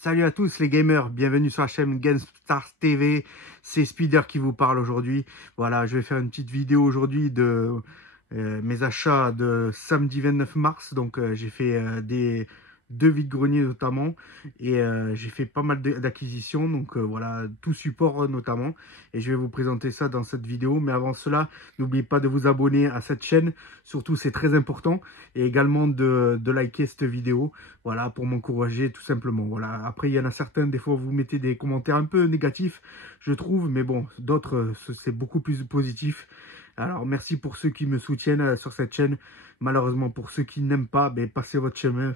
Salut à tous les gamers, bienvenue sur la chaîne GameStar TV, c'est Spider qui vous parle aujourd'hui. Voilà, je vais faire une petite vidéo aujourd'hui de mes achats de samedi 29 mars. Donc j'ai fait deux vide-greniers notamment et j'ai fait pas mal d'acquisitions. Donc voilà, tout support notamment. Et je vais vous présenter ça dans cette vidéo. Mais avant cela, n'oubliez pas de vous abonner à cette chaîne, surtout c'est très important. Et également de liker cette vidéo. Voilà, pour m'encourager tout simplement. Voilà. Après, il y en a certains, des fois, vous mettez des commentaires un peu négatifs, je trouve. Mais bon, d'autres, c'est beaucoup plus positif. Alors, merci pour ceux qui me soutiennent sur cette chaîne. Malheureusement, pour ceux qui n'aiment pas, ben, passez votre chemin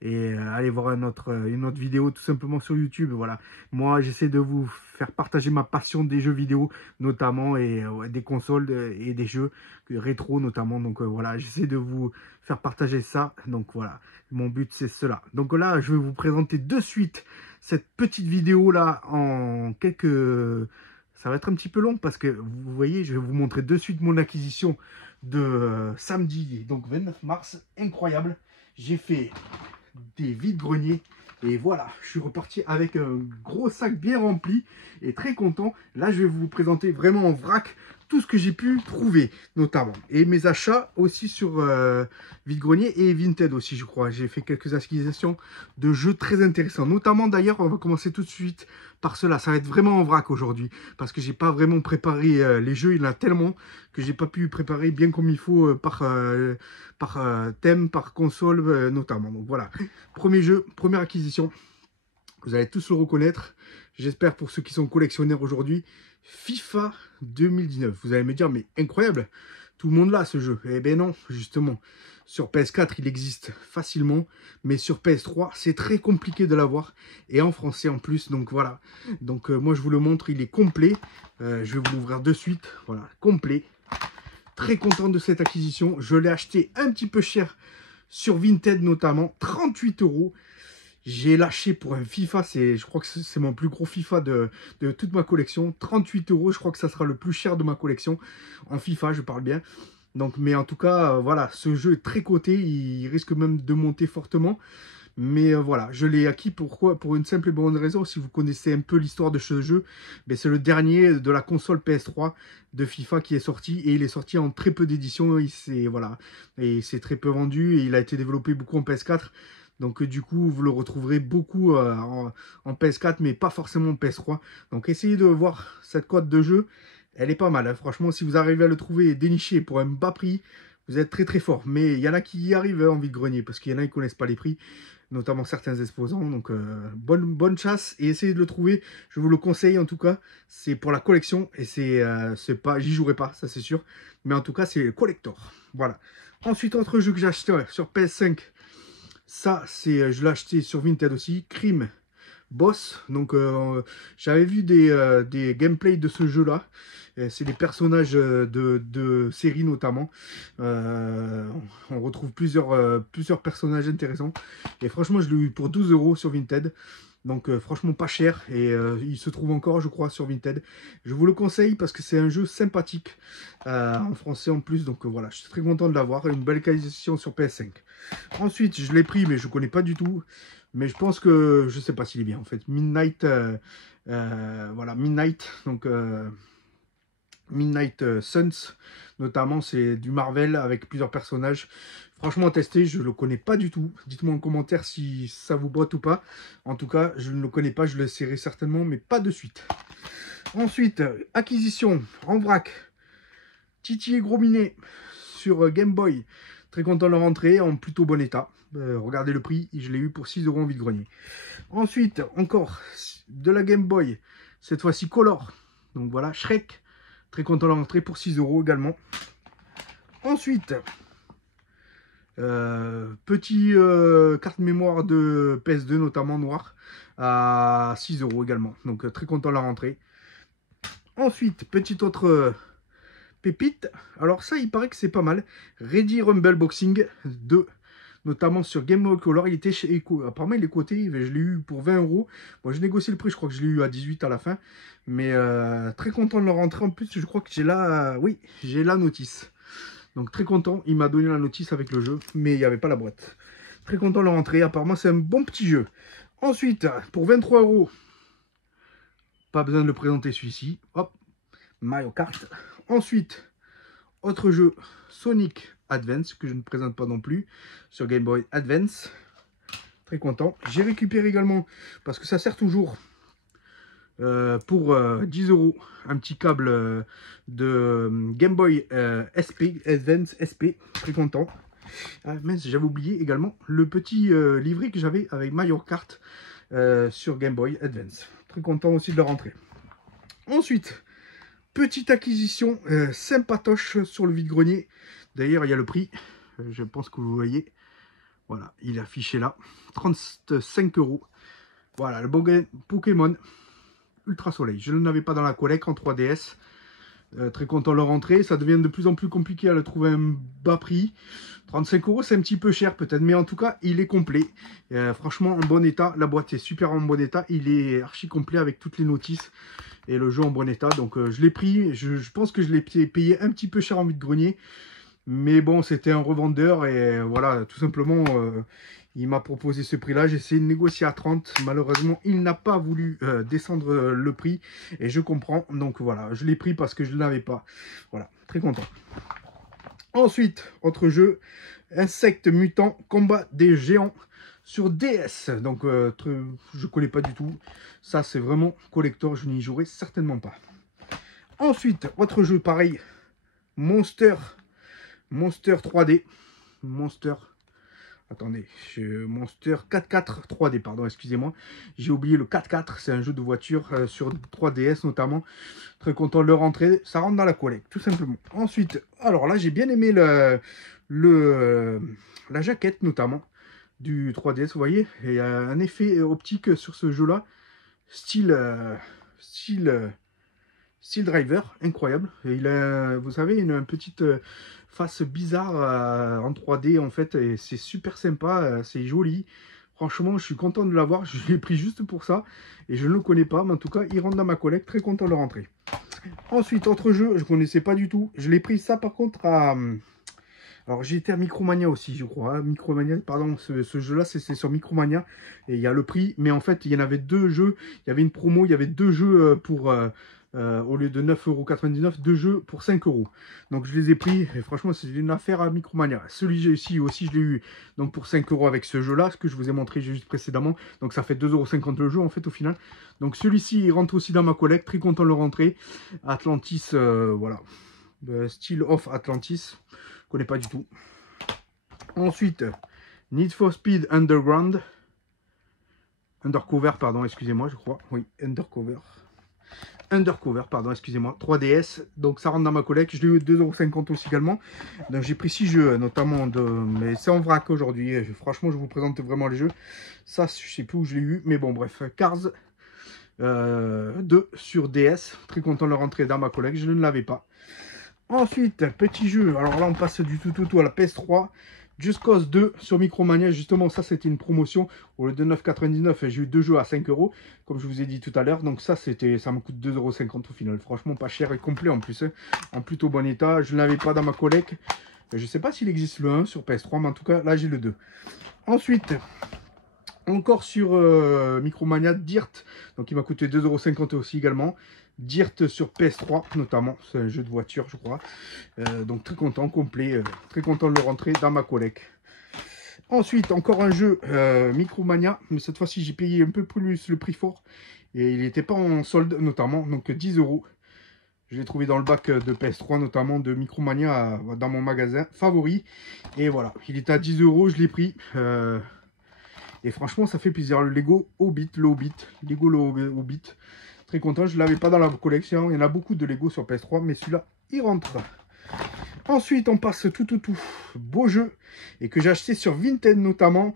et allez voir une autre vidéo tout simplement sur YouTube. Voilà, moi j'essaie de vous faire partager ma passion des jeux vidéo notamment et ouais, des consoles et des jeux rétro notamment. Donc voilà, j'essaie de vous faire partager ça. Donc voilà, mon but c'est cela. Donc là, je vais vous présenter de suite cette petite vidéo là en quelques... Ça va être un petit peu long parce que vous voyez, je vais vous montrer de suite mon acquisition de samedi, donc 29 mars. Incroyable. J'ai fait des vides-greniers et voilà, je suis reparti avec un gros sac bien rempli et très content. Là, je vais vous présenter vraiment en vrac tout ce que j'ai pu trouver notamment et mes achats aussi sur vide-grenier et Vinted aussi, je crois. J'ai fait quelques acquisitions de jeux très intéressants, notamment d'ailleurs, on va commencer tout de suite par cela. Ça va être vraiment en vrac aujourd'hui parce que j'ai pas vraiment préparé les jeux, il y en a tellement que j'ai pas pu préparer bien comme il faut par thème, par console notamment. Donc voilà, premier jeu, première acquisition, vous allez tous le reconnaître, j'espère pour ceux qui sont collectionneurs aujourd'hui, FIFA 2019. Vous allez me dire, mais incroyable, tout le monde l'a ce jeu. Eh bien non, justement, sur PS4 il existe facilement, mais sur PS3 c'est très compliqué de l'avoir, et en français en plus, donc voilà. Donc moi je vous le montre, il est complet, je vais vous l'ouvrir de suite, voilà, complet. Très content de cette acquisition, je l'ai acheté un petit peu cher sur Vinted notamment, 38 €. J'ai lâché pour un FIFA, je crois que c'est mon plus gros FIFA de toute ma collection. 38 €, je crois que ça sera le plus cher de ma collection. En FIFA, je parle bien. Donc, mais en tout cas, voilà, ce jeu est très coté, il risque même de monter fortement. Mais voilà, je l'ai acquis, pourquoi? Pour une simple et bonne raison, si vous connaissez un peu l'histoire de ce jeu, ben c'est le dernier de la console PS3 de FIFA qui est sorti, et il est sorti en très peu d'éditions, voilà, et c'est très peu vendu, et il a été développé beaucoup en PS4, donc du coup vous le retrouverez beaucoup en PS4, mais pas forcément en PS3, donc essayez de voir cette cote de jeu, elle est pas mal, hein. Franchement, si vous arrivez à le trouver et dénicher pour un bas prix, vous êtes très très fort, mais il y en a qui y arrivent en vide-grenier, parce qu'il y en a qui ne connaissent pas les prix, notamment certains exposants. Donc bonne chasse et essayez de le trouver. Je vous le conseille en tout cas. C'est pour la collection et c'est pas, j'y jouerai pas, ça c'est sûr. Mais en tout cas c'est collector. Voilà. Ensuite, autre jeu que j'ai acheté sur PS5. Ça c'est, je l'ai acheté sur Vinted aussi. Crime Boss. Donc j'avais vu des gameplays de ce jeu là. C'est des personnages de séries notamment. On retrouve plusieurs personnages intéressants. Et franchement, je l'ai eu pour 12 € sur Vinted. Donc franchement pas cher. Et il se trouve encore, je crois, sur Vinted. Je vous le conseille parce que c'est un jeu sympathique. En français en plus. Donc voilà, je suis très content de l'avoir. Une belle qualification sur PS5. Ensuite, je l'ai pris, mais je ne connais pas du tout. Mais je pense que, je ne sais pas s'il est bien en fait. Midnight, voilà, Midnight. Donc Midnight Suns, notamment, c'est du Marvel avec plusieurs personnages. Franchement, testé, je ne le connais pas du tout. Dites-moi en commentaire si ça vous botte ou pas. En tout cas, je ne le connais pas, je le essaierai certainement, mais pas de suite. Ensuite, acquisition en vrac. Titi et Gros Minet sur Game Boy. Très content de le rentrer, en plutôt bon état. Regardez le prix, je l'ai eu pour 6 € en vide-grenier. Ensuite, encore de la Game Boy, cette fois-ci Color. Donc voilà, Shrek. Très content de la rentrer pour 6 € également. Ensuite, petit carte mémoire de PS2, notamment noir, à 6 € également. Donc très content de la rentrer. Ensuite, petite autre pépite. Alors ça, il paraît que c'est pas mal. Ready Rumble Boxing 2. Notamment sur Game Boy Color, il était chez apparemment il est coté, je l'ai eu pour 20 €. Bon, j'ai négocié le prix, je crois que je l'ai eu à 18 à la fin. Mais très content de le rentrer. En plus, je crois que j'ai là, oui, j'ai la notice. Donc très content, il m'a donné la notice avec le jeu, mais il n'y avait pas la boîte. Très content de le rentrer, apparemment c'est un bon petit jeu. Ensuite, pour 23 €, pas besoin de le présenter celui-ci. Hop, Mario Kart. Ensuite, autre jeu, Sonic Advance, que je ne présente pas non plus, sur Game Boy Advance. Très content. J'ai récupéré également, parce que ça sert toujours, pour 10 € un petit câble de Game Boy SP, Advance SP. Très content. Ah, mince, j'avais oublié également le petit livret que j'avais avec Mario Kart sur Game Boy Advance. Très content aussi de la rentrée. Ensuite, petite acquisition sympatoche sur le vide-grenier. D'ailleurs, il y a le prix. Je pense que vous voyez. Voilà, il est affiché là. 35 €. Voilà, le Pokémon Ultra Soleil. Je ne l'avais pas dans la collecte en 3DS. Très content de le rentrer. Ça devient de plus en plus compliqué à le trouver à un bas prix. 35 €, c'est un petit peu cher peut-être. Mais en tout cas, il est complet. Franchement, en bon état. La boîte est super en bon état. Il est archi complet avec toutes les notices. Et le jeu en bon état. Donc je l'ai pris. Je pense que je l'ai payé un petit peu cher en vide-grenier. Mais bon, c'était un revendeur. Et voilà, tout simplement... il m'a proposé ce prix-là, j'ai essayé de négocier à 30. Malheureusement, il n'a pas voulu descendre le prix. Et je comprends. Donc voilà, je l'ai pris parce que je ne l'avais pas. Voilà, très content. Ensuite, autre jeu, Insectes Mutants, Combat des Géants sur DS. Donc, je ne connais pas du tout. Ça, c'est vraiment collector. Je n'y jouerai certainement pas. Ensuite, autre jeu, pareil. Monster 3D. Monster... Attendez, Monster 4-4 3D, pardon, excusez-moi. J'ai oublié le 4-4, c'est un jeu de voiture sur 3DS notamment. Très content de le rentrer, ça rentre dans la collecte, tout simplement. Ensuite, alors là, j'ai bien aimé la jaquette notamment du 3DS, vous voyez. Et il y a un effet optique sur ce jeu-là, style Driver, incroyable. Et il a, vous savez, une petite face bizarre en 3D en fait, et c'est super sympa, c'est joli. Franchement, je suis content de l'avoir, je l'ai pris juste pour ça, et je ne le connais pas, mais en tout cas, il rentre dans ma collecte, très content de le rentrer. Ensuite, autre jeu, je ne connaissais pas du tout, je l'ai pris ça par contre à... Alors j'ai été à Micromania aussi, je crois. Hein. Micromania, pardon, ce jeu-là, c'est sur Micromania. Et il y a le prix, mais en fait, il y en avait deux jeux. Il y avait une promo, il y avait deux jeux pour... au lieu de 9,99 €, deux jeux pour 5 €. Donc je les ai pris, et franchement, c'est une affaire à Micromania. Celui-ci aussi, je l'ai eu donc pour 5 € avec ce jeu-là, ce que je vous ai montré juste précédemment. Donc ça fait 2,50 € le jeu, en fait, au final. Donc celui-ci, il rentre aussi dans ma collecte. Très content de le rentrer. Atlantis, voilà. Style of Atlantis. Je connais pas du tout. Ensuite, Need for Speed Underground. Undercover, pardon, excusez-moi, je crois. Oui, Undercover. Undercover, pardon, excusez-moi. 3DS. Donc ça rentre dans ma collecte. Je l'ai eu 2,50 € aussi également. Donc j'ai pris 6 jeux, notamment de. Mais c'est en vrac aujourd'hui. Franchement, je vous présente vraiment les jeux. Ça, je sais plus où je l'ai eu. Mais bon, bref. Cars 2 sur DS. Très content de le rentrer dans ma collecte. Je ne l'avais pas. Ensuite, petit jeu, alors là on passe du tout à la PS3, Just Cause 2 sur Micromania, justement ça c'était une promotion, au lieu de 9,99 €, j'ai eu deux jeux à 5 €, comme je vous ai dit tout à l'heure, donc ça me coûte 2,50 € au final, franchement pas cher et complet en plus, hein, en plutôt bon état, je ne l'avais pas dans ma collecte, je ne sais pas s'il existe le 1 sur PS3, mais en tout cas là j'ai le 2. Ensuite, encore sur Micromania, Dirt, donc il m'a coûté 2,50 € aussi également. Dirt sur PS3 notamment, c'est un jeu de voiture je crois. Donc très content, complet, très content de le rentrer dans ma collecte. Ensuite, encore un jeu Micromania, mais cette fois-ci j'ai payé un peu plus le prix fort. Et il n'était pas en solde notamment, donc 10 €. Je l'ai trouvé dans le bac de PS3 notamment de Micromania dans mon magasin favori. Et voilà, il était à 10 €, je l'ai pris. Et franchement, ça fait plaisir. Le Lego Hobbit, Lego Hobbit. Très content, je ne l'avais pas dans la collection. Il y en a beaucoup de Lego sur PS3, mais celui-là, il rentre. Ensuite, on passe tout. Beau jeu. Et que j'ai acheté sur Vinted notamment.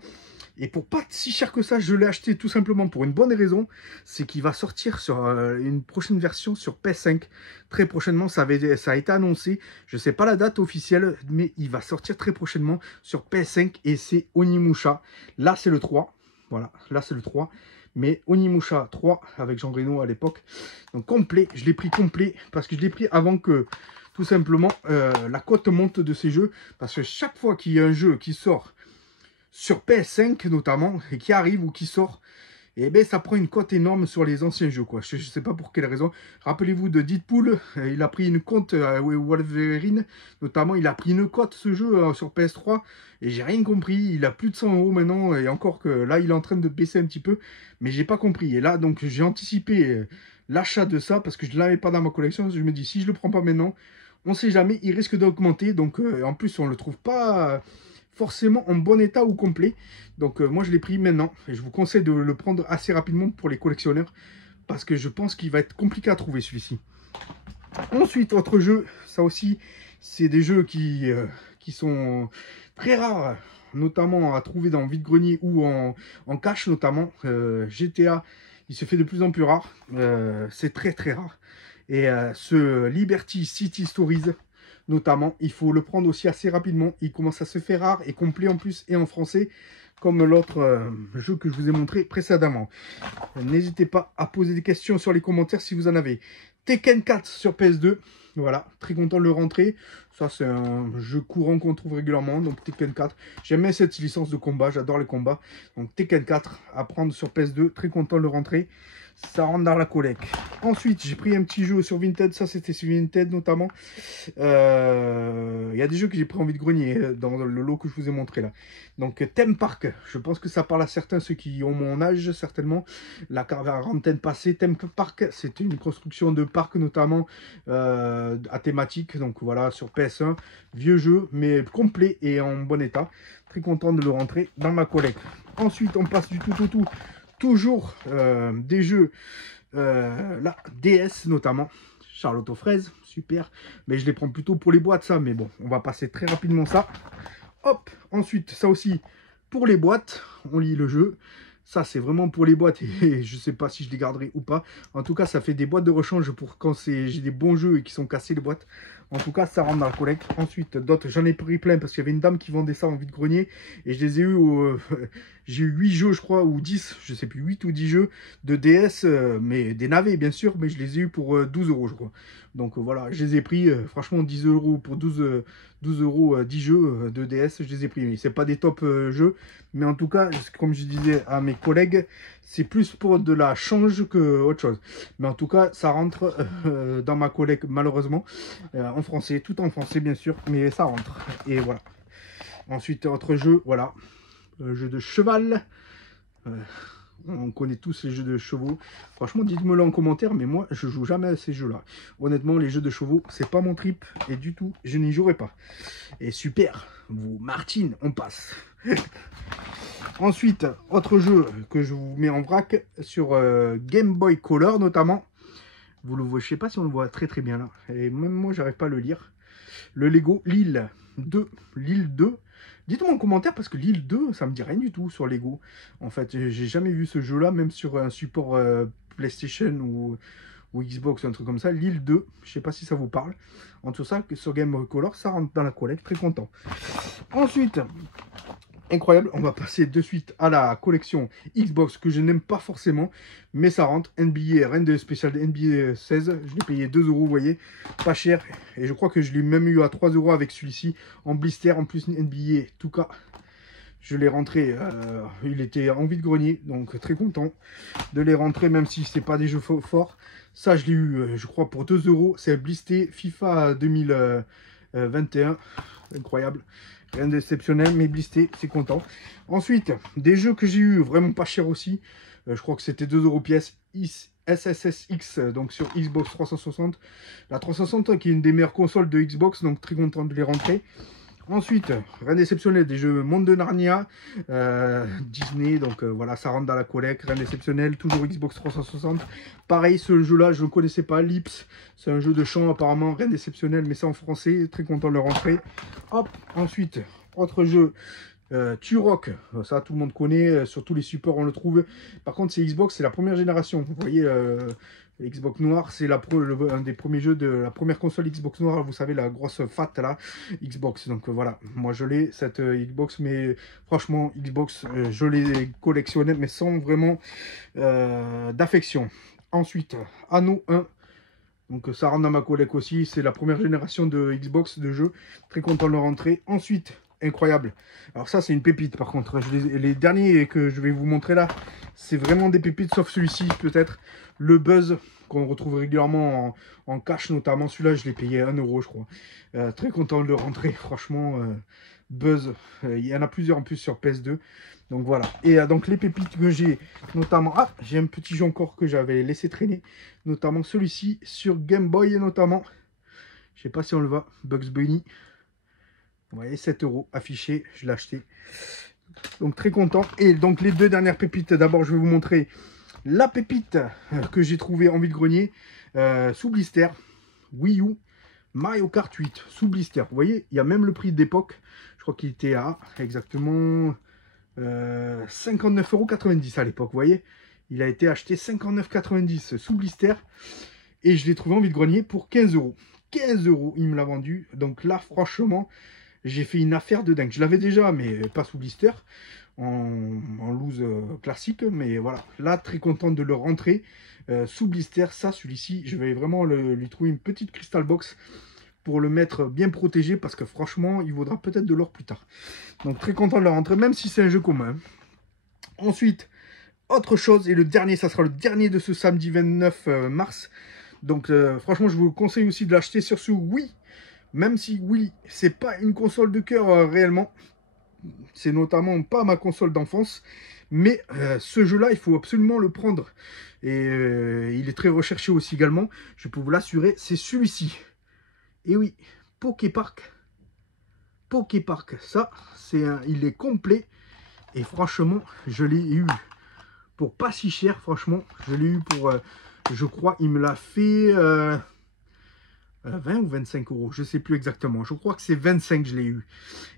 Et pour pas si cher que ça, je l'ai acheté tout simplement pour une bonne raison. C'est qu'il va sortir sur une prochaine version sur PS5. Très prochainement, ça a été annoncé. Je ne sais pas la date officielle, mais il va sortir très prochainement sur PS5. Et c'est Onimusha. Là, c'est le 3. Voilà, là, c'est le 3. Mais Onimusha 3 avec Jean Reno à l'époque. Donc complet, je l'ai pris complet parce que je l'ai pris avant que tout simplement la cote monte de ces jeux. Parce que chaque fois qu'il y a un jeu qui sort sur PS5 notamment et qui arrive ou qui sort, et ben ça prend une cote énorme sur les anciens jeux, quoi. Je sais pas pour quelle raison. Rappelez-vous de Deadpool, il a pris une cote, Wolverine, notamment, il a pris une cote ce jeu sur PS3, et j'ai rien compris. Il a plus de 100 € maintenant, et encore que là, il est en train de baisser un petit peu, mais j'ai pas compris. Et là, donc, j'ai anticipé l'achat de ça, parce que je ne l'avais pas dans ma collection. Je me dis, si je le prends pas maintenant, on sait jamais, il risque d'augmenter. Donc, en plus, on le trouve pas forcément en bon état ou complet. Donc moi je l'ai pris maintenant et je vous conseille de le prendre assez rapidement pour les collectionneurs parce que je pense qu'il va être compliqué à trouver celui-ci. Ensuite, autre jeu, ça aussi c'est des jeux qui sont très rares, notamment à trouver dans vide-grenier ou en cache notamment. GTA, il se fait de plus en plus rare, c'est très très rare. Et ce Liberty City Stories, notamment, il faut le prendre aussi assez rapidement. Il commence à se faire rare et complet en plus et en français, comme l'autre jeu que je vous ai montré précédemment. N'hésitez pas à poser des questions sur les commentaires si vous en avez. Tekken 4 sur PS2, voilà, très content de le rentrer. Ça, c'est un jeu courant qu'on trouve régulièrement, donc Tekken 4. J'aime bien cette licence de combat, j'adore les combats. Donc Tekken 4 à prendre sur PS2, très content de le rentrer. Ça rentre dans la collecte. Ensuite, j'ai pris un petit jeu sur Vinted. Ça, c'était sur Vinted notamment. Il y a des jeux que j'ai pris en vide-grenier dans le lot que je vous ai montré là. Donc, Theme Park. Je pense que ça parle à certains, ceux qui ont mon âge, certainement. La quarantaine passée. Theme Park, c'était une construction de parc notamment à thématique. Donc, voilà, sur PS1. Vieux jeu, mais complet et en bon état. Très content de le rentrer dans ma collecte. Ensuite, on passe du tout. Toujours des jeux, là, DS notamment, Charlotte aux fraises, super, mais je les prends plutôt pour les boîtes ça, mais bon, on va passer très rapidement ça. Hop, ensuite, ça aussi, pour les boîtes, on lit le jeu. Ça, c'est vraiment pour les boîtes et je ne sais pas si je les garderai ou pas. En tout cas, ça fait des boîtes de rechange pour quand j'ai des bons jeux et qui sont cassés les boîtes. En tout cas, ça rentre dans la collecte. Ensuite, d'autres, j'en ai pris plein parce qu'il y avait une dame qui vendait ça en vide-grenier. Et je les ai eu, j'ai eu 8 jeux, je crois, ou 10, je sais plus, 8 ou 10 jeux de DS, mais des navets, bien sûr, mais je les ai eu pour 12 €, je crois. Donc voilà, je les ai pris, franchement, 10 € pour 12 €, 10 jeux de DS, je les ai pris. C'est pas des top jeux, mais en tout cas, comme je disais à mes collègues, c'est plus pour de la change que autre chose. Mais en tout cas, ça rentre dans ma collecte, malheureusement, en français, tout en français, bien sûr, mais ça rentre. Et voilà. Ensuite, autre jeu, voilà. Jeu de cheval. On connaît tous les jeux de chevaux. Franchement, dites-moi-le en commentaire, mais moi, je joue jamais à ces jeux-là. Honnêtement, les jeux de chevaux, c'est pas mon trip. Et du tout, je n'y jouerai pas. Et super, vous, Martine, on passe. Ensuite, autre jeu que je vous mets en vrac sur Game Boy Color notamment. Vous le voyez, je sais pas si on le voit très bien là. Et même moi, j'arrive pas à le lire. Le Lego Lille 2. Lille 2. Dites-moi en commentaire parce que Lille 2, ça me dit rien du tout sur Lego. En fait, j'ai jamais vu ce jeu-là, même sur un support PlayStation ou Xbox, un truc comme ça. Lille 2, je sais pas si ça vous parle. En tout ça, sur Game Boy Color, ça rentre dans la collecte, très content. Ensuite, incroyable, on va passer de suite à la collection Xbox que je n'aime pas forcément, mais ça rentre. NBA, rien de spécial de NBA 16, je l'ai payé 2 €, vous voyez, pas cher, et je crois que je l'ai même eu à 3 € avec celui-ci, en blister, en plus NBA, tout cas, je l'ai rentré, il était en vide-grenier, donc très content de les rentrer, même si c'est pas des jeux forts. Ça, je l'ai eu, je crois, pour 2 €, c'est blister FIFA 2021, incroyable. Rien d'exceptionnel, mais blisté, c'est content. Ensuite, des jeux que j'ai eu vraiment pas cher aussi. Je crois que c'était 2 € pièce. SSSX, donc sur Xbox 360. La 360 qui est une des meilleures consoles de Xbox, donc très content de les rentrer. Ensuite, rien d'exceptionnel, des jeux Monde de Narnia, Disney, donc voilà, ça rentre dans la collecte, rien d'exceptionnel, toujours Xbox 360. Pareil, ce jeu-là, je ne le connaissais pas, Lips, c'est un jeu de chant apparemment, rien d'exceptionnel, mais c'est en français, très content de le rentrer. Hop, ensuite, autre jeu, Turok, ça tout le monde connaît, sur tous les supports on le trouve. Par contre, c'est Xbox, c'est la première génération, vous voyez, Xbox Noir, c'est un des premiers jeux de la première console Xbox Noire, vous savez, la grosse fat là, Xbox. Donc voilà, moi je l'ai, cette Xbox, mais franchement, Xbox, je l'ai collectionné, mais sans vraiment d'affection. Ensuite, Anno 1, donc ça rentre dans ma collecte aussi, c'est la première génération de Xbox de jeu, très content de le rentrer. Ensuite, incroyable. Alors ça, c'est une pépite par contre. Les derniers que je vais vous montrer là, c'est vraiment des pépites, sauf celui-ci peut-être. Le Buzz, qu'on retrouve régulièrement en cash notamment. Celui-là, je l'ai payé 1 €, je crois. Très content de le rentrer, franchement. Buzz, il y en a plusieurs en plus sur PS2. Donc voilà. Et donc les pépites que j'ai, notamment... Ah, j'ai un petit jeu encore que j'avais laissé traîner. Notamment celui-ci sur Game Boy notamment. Je sais pas si on le voit. Bugs Bunny. Vous voyez, 7 € affiché. Je l'ai acheté. Donc très content. Et donc les deux dernières pépites. D'abord, je vais vous montrer la pépite que j'ai trouvée en vide-grenier. Sous blister. Wii U. Mario Kart 8 sous blister. Vous voyez, il y a même le prix d'époque. Je crois qu'il était à exactement 59,90 € à l'époque. Vous voyez, il a été acheté 59,90 € sous blister. Et je l'ai trouvé en vide-grenier pour 15 €. 15 €, il me l'a vendu. Donc là, franchement, j'ai fait une affaire de dingue. Je l'avais déjà, mais pas sous blister. En loose classique. Mais voilà, là, très content de le rentrer. Sous blister, ça, celui-ci, je vais vraiment lui trouver une petite crystal box pour le mettre bien protégé, parce que franchement, il vaudra peut-être de l'or plus tard. Donc très content de le rentrer, même si c'est un jeu commun. Ensuite, autre chose, et le dernier, ça sera le dernier de ce samedi 29 mars. Donc franchement, je vous conseille aussi de l'acheter sur ce Wii. Même si Wii, c'est pas une console de cœur réellement. C'est notamment pas ma console d'enfance. Mais ce jeu-là, il faut absolument le prendre. Et il est très recherché aussi également. Je peux vous l'assurer, c'est celui-ci. Et oui, Poképark. Poképark, ça, il est complet. Et franchement, je l'ai eu pour pas si cher, franchement. Je l'ai eu pour, je crois, il me l'a fait 20 ou 25 €. Je sais plus exactement. Je crois que c'est 25 que je l'ai eu.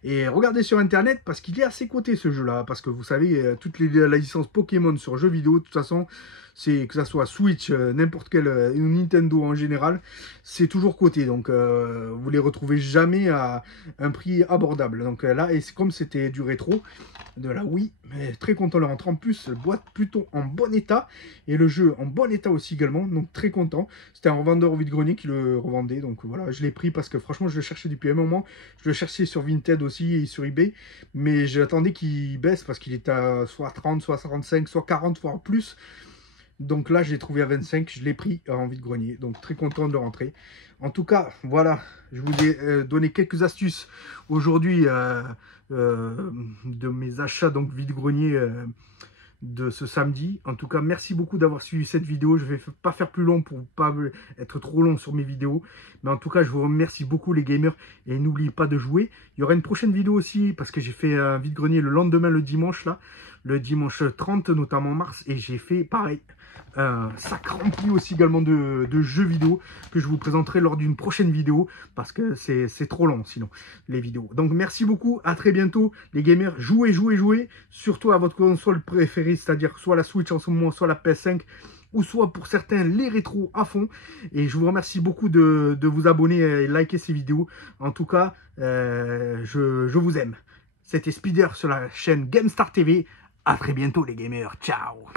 Et regardez sur Internet, parce qu'il est assez coté ce jeu-là. Parce que vous savez, toutes la licence Pokémon sur jeux vidéo, de toute façon, c'est que ça soit Switch, n'importe quel, Nintendo en général, c'est toujours coté. Donc, vous les retrouvez jamais à un prix abordable. Donc là, et comme c'était du rétro, de la Wii, mais très content de le rentrer. En plus, boîte plutôt en bon état. Et le jeu en bon état aussi également. Donc, très content. C'était un revendeur au vide-grenier qui le revendait. Donc voilà, je l'ai pris parce que franchement, je le cherchais depuis un moment. Je le cherchais sur Vinted aussi et sur eBay. Mais j'attendais qu'il baisse parce qu'il était à soit 30, soit 45, soit 40, voire plus. Donc là, je l'ai trouvé à 25, je l'ai pris en vide-grenier. Donc très content de le rentrer. En tout cas, voilà, je vous ai donné quelques astuces aujourd'hui de mes achats donc vide-grenier de ce samedi. En tout cas, merci beaucoup d'avoir suivi cette vidéo. Je ne vais pas faire plus long pour ne pas être trop long sur mes vidéos. Mais en tout cas, je vous remercie beaucoup les gamers. Et n'oubliez pas de jouer. Il y aura une prochaine vidéo aussi parce que j'ai fait un vide-grenier le lendemain, le dimanche là. Le dimanche 30, notamment mars. Et j'ai fait pareil. Un sac rempli aussi également de jeux vidéo que je vous présenterai lors d'une prochaine vidéo parce que c'est trop long sinon les vidéos. Donc merci beaucoup, à très bientôt les gamers. Jouez, jouez, jouez, surtout à votre console préférée, c'est-à-dire soit la Switch en ce moment, soit la PS5 ou soit pour certains les rétros à fond. Et je vous remercie beaucoup de vous abonner et liker ces vidéos. En tout cas, je vous aime. C'était Spider sur la chaîne GameStar TV. À très bientôt les gamers, ciao.